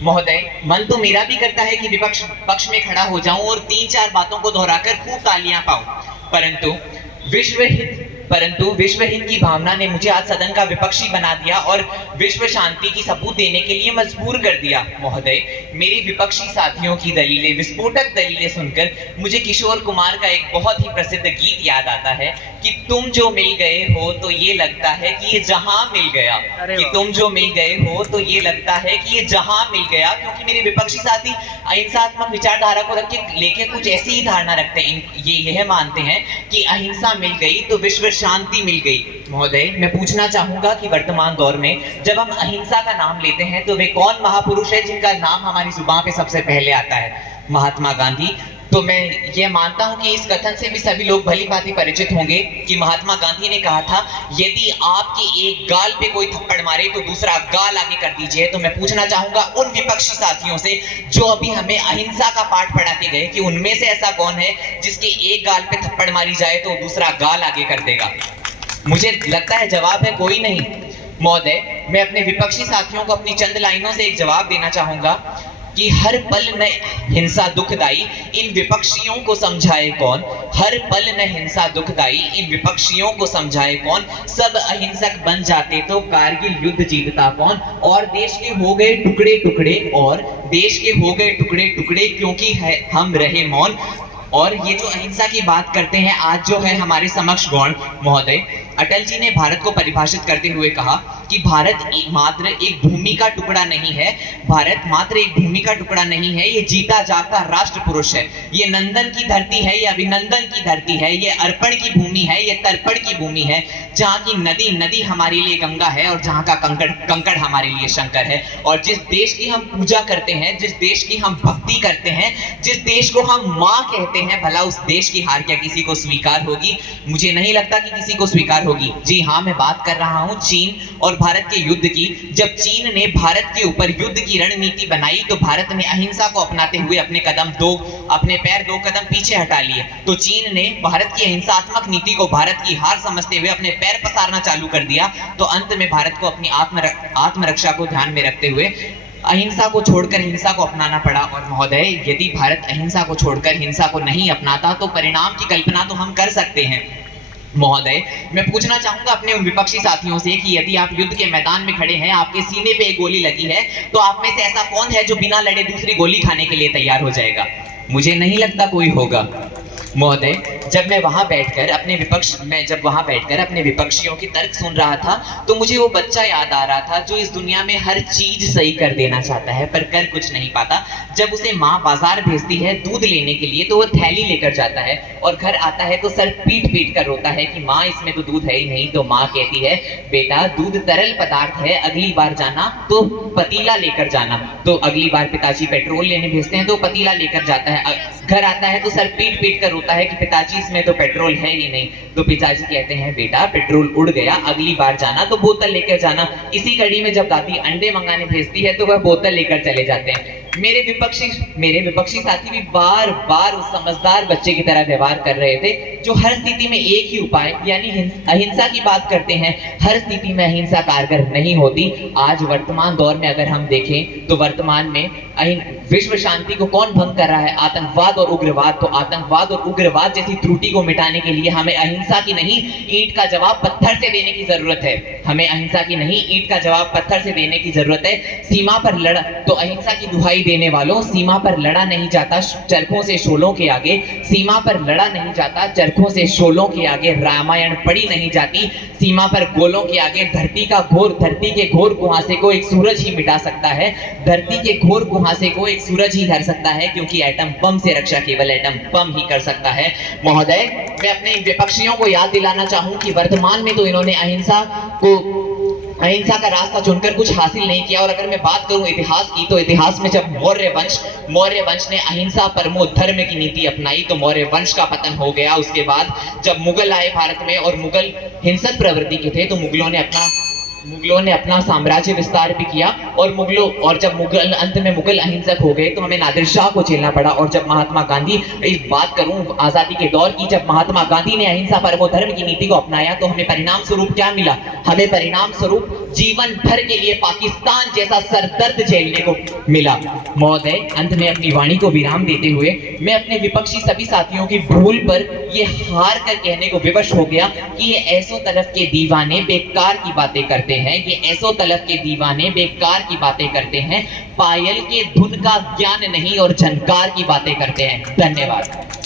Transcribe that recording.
महोदय, मन तो मेरा भी करता है कि विपक्ष पक्ष में खड़ा हो जाऊं और 3-4 बातों को दोहराकर खूब तालियां पाऊं, परंतु विश्व हित परंतु विश्व हित की भावना ने मुझे आज सदन का विपक्षी बना दिया और विश्व शांति की सबूत देने के लिए मजबूर कर दिया। महोदय, मेरे विपक्षी साथियों की दलीलें, विस्फोटक दलीलें सुनकर मुझे किशोर कुमार का एक बहुत ही प्रसिद्ध गीत याद आता है कि तुम जो मिल गए हो तो ये लगता है कि ये जहां मिल गया, कि तुम जो मिल गए हो तो ये लगता है कि ये जहां मिल गया। क्योंकि मेरे विपक्षी साथी अहिंसात्मक विचारधारा को लेके कुछ ऐसी ही धारणा रखते हैं, ये यह मानते हैं कि अहिंसा मिल गई तो विश्व शांति मिल गई। महोदय, मैं पूछना चाहूंगा कि वर्तमान दौर में जब हम अहिंसा का नाम लेते हैं तो वे कौन महापुरुष है जिनका नाम हमारी जुबान पे सबसे पहले आता है? महात्मा गांधी। तो मैं ये मानता हूं कि इस कथन से भी सभी लोग भली भांति परिचित होंगे कि महात्मा गांधी ने कहा था, यदि आपके एक गाल पे कोई थप्पड़ मारे तो दूसरा गाल आगे कर दीजिए। तो मैं पूछना चाहूंगा उन विपक्षी साथियों से जो अभी हमें अहिंसा का पाठ पढ़ा के गए कि उनमें से ऐसा कौन है जिसके एक गाल पे थप्पड़ मारी जाए तो दूसरा गाल आगे कर देगा? मुझे लगता है जवाब है कोई नहीं। महोदय, मैं अपने विपक्षी साथियों को अपनी चंद लाइनों से एक जवाब देना चाहूंगा कि हर पल न हिंसा दुखदाई, इन विपक्षियों को समझाए कौन? हर पल न हिंसा दुखदाई, इन विपक्षियों को समझाए कौन? सब अहिंसक बन जाते तो कारगिल युद्ध जीतता कौन? और देश के हो गए टुकड़े टुकड़े, और देश के हो गए टुकड़े टुकड़े क्योंकि है हम रहे मौन। और ये जो अहिंसा की बात करते हैं आज जो है हमारे समक्ष गौण महोदय, अटल जी ने भारत को परिभाषित करते हुए कहा कि भारत मात्र एक भूमि का टुकड़ा नहीं है, भारत मात्र एक भूमि का टुकड़ा नहीं है, ये जीता जागता राष्ट्र पुरुष है। ये नंदन की धरती है, ये अभिनंदन की धरती है, ये अर्पण की भूमि है, ये तर्पण की भूमि है, जहाँ की नदी नदी हमारे लिए गंगा है और जहाँ का कंकड़ कंकड़ हमारे लिए शंकर है। और जिस देश की हम पूजा करते हैं, जिस देश की हम भक्ति करते हैं, जिस देश को हम माँ कहते हैं, भला उस देश की हार क्या किसी को स्वीकार होगी? मुझे नहीं लगता कि किसी को स्वीकार होगी। जी हाँ, मैं बात कर रहा हूं चीन और भारत के युद्ध की। जब चीन ने भारत के ऊपर युद्ध की रणनीति बनाई तो भारत ने अहिंसा को अपनाते हुए अपने पैर दो कदम पीछे हटा लिए। तो चीन ने भारत की अहिंसात्मक नीति को भारत की हार समझते हुए अपने पैर पसारना चालू कर दिया। तो अंत में भारत को अपनी आत्मरक्षा को ध्यान में रखते हुए अहिंसा को छोड़कर हिंसा को अपनाना पड़ा। और महोदय, यदि भारत अहिंसा को छोड़कर हिंसा को नहीं अपनाता तो परिणाम की कल्पना तो हम कर सकते हैं। महोदय, मैं पूछना चाहूंगा अपने उन विपक्षी साथियों से कि यदि आप युद्ध के मैदान में खड़े हैं, आपके सीने पे एक गोली लगी है, तो आप में से ऐसा कौन है जो बिना लड़े दूसरी गोली खाने के लिए तैयार हो जाएगा? मुझे नहीं लगता कोई होगा। महोदय, जब वहां बैठकर अपने विपक्षियों की तर्क सुन रहा था तो मुझे वो बच्चा याद आ रहा था जो इस दुनिया में हर चीज सही कर देना चाहता है पर कर कुछ नहीं पाता। जब उसे माँ बाजार भेजती है दूध लेने के लिए तो वो थैली लेकर जाता है और घर आता है तो सर पीट पीट कर रोता है कि माँ इसमें तो दूध है ही नहीं। तो माँ कहती है, बेटा दूध तरल पदार्थ है, अगली बार जाना तो पतीला लेकर जाना। तो अगली बार पिताजी पेट्रोल लेने भेजते हैं तो पतीला लेकर जाता है, घर आता है तो सर पीट पीट कर रोता है कि पिताजी इसमें तो पेट्रोल है ही नहीं। तो पिताजी कहते हैं, बेटा पेट्रोल उड़ गया, अगली बार जाना तो बोतल लेकर जाना। इसी कड़ी में जब दादी अंडे मंगाने भेजती है तो वह बोतल लेकर चले जाते हैं। मेरे विपक्षी साथी भी बार बार उस समझदार बच्चे की तरह व्यवहार कर रहे थे जो हर स्थिति में एक ही उपाय यानी अहिंसा की बात करते हैं। हर स्थिति में अहिंसा कारगर नहीं होती। आज वर्तमान दौर में अगर हम देखें तो वर्तमान में विश्व शांति को कौन भंग कर रहा है? आतंकवाद और उग्रवाद। तो आतंकवाद और उग्रवाद जैसी त्रुटि को मिटाने के लिए हमें अहिंसा की नहीं ईंट का जवाब पत्थर से देने की जरूरत है। हमें अहिंसा की नहीं ईंट का जवाब पत्थर से देने की जरूरत है। सीमा पर लड़ा तो अहिंसा की दुहाई देने वालों, सीमा पर लड़ा नहीं जाता चरखों से शोलों के आगे, सीमा पर लड़ा नहीं जाता चरखों से शोलों के आगे, रामायण पढ़ी नहीं जाती सीमा पर गोलों के आगे। धरती के घोर कुहासे को एक सूरज ही मिटा सकता है, धरती के घोर कुहासे को एक सूरज ही हर सकता है, क्योंकि एटम बम से रक्षा केवल एटम बम ही कर सकता है। महोदय, मैं अपने विपक्षियों को याद दिलाना चाहूं कि वर्तमान में तो इन्होंने अहिंसा का रास्ता चुनकर कुछ हासिल नहीं किया। और अगर मैं बात करूं इतिहास की तो इतिहास में जब मौर्य वंश ने अहिंसा परमो धर्म की नीति अपनाई तो मौर्य वंश का पतन हो गया। उसके बाद जब मुगल आए भारत में और मुगल हिंसक प्रवृत्ति के थे तो मुगलों ने अपना साम्राज्य विस्तार भी किया और जब अंत में मुगल अहिंसक हो गए तो हमें नादिर शाह को झेलना पड़ा। और जब महात्मा गांधी, इस बात करूं आजादी के दौर की, जब महात्मा गांधी ने अहिंसा परमो धर्म की नीति को अपनाया तो हमें परिणाम स्वरूप क्या मिला? हमें परिणाम स्वरूप जीवन भर के लिए पाकिस्तान जैसा सरदर्द झेलने को मिला। महोदय, अंत में अपनी वाणी को विराम देते हुए मैं अपने विपक्षी सभी साथियों की भूल पर ये हार कर कहने को विवश हो गया कि ये ऐसो तलफ के दीवाने बेकार की बातें करते हैं, ये ऐसो तलफ के दीवाने बेकार की बातें करते हैं, पायल के धुन का ज्ञान नहीं और झनकार की बातें करते हैं। धन्यवाद।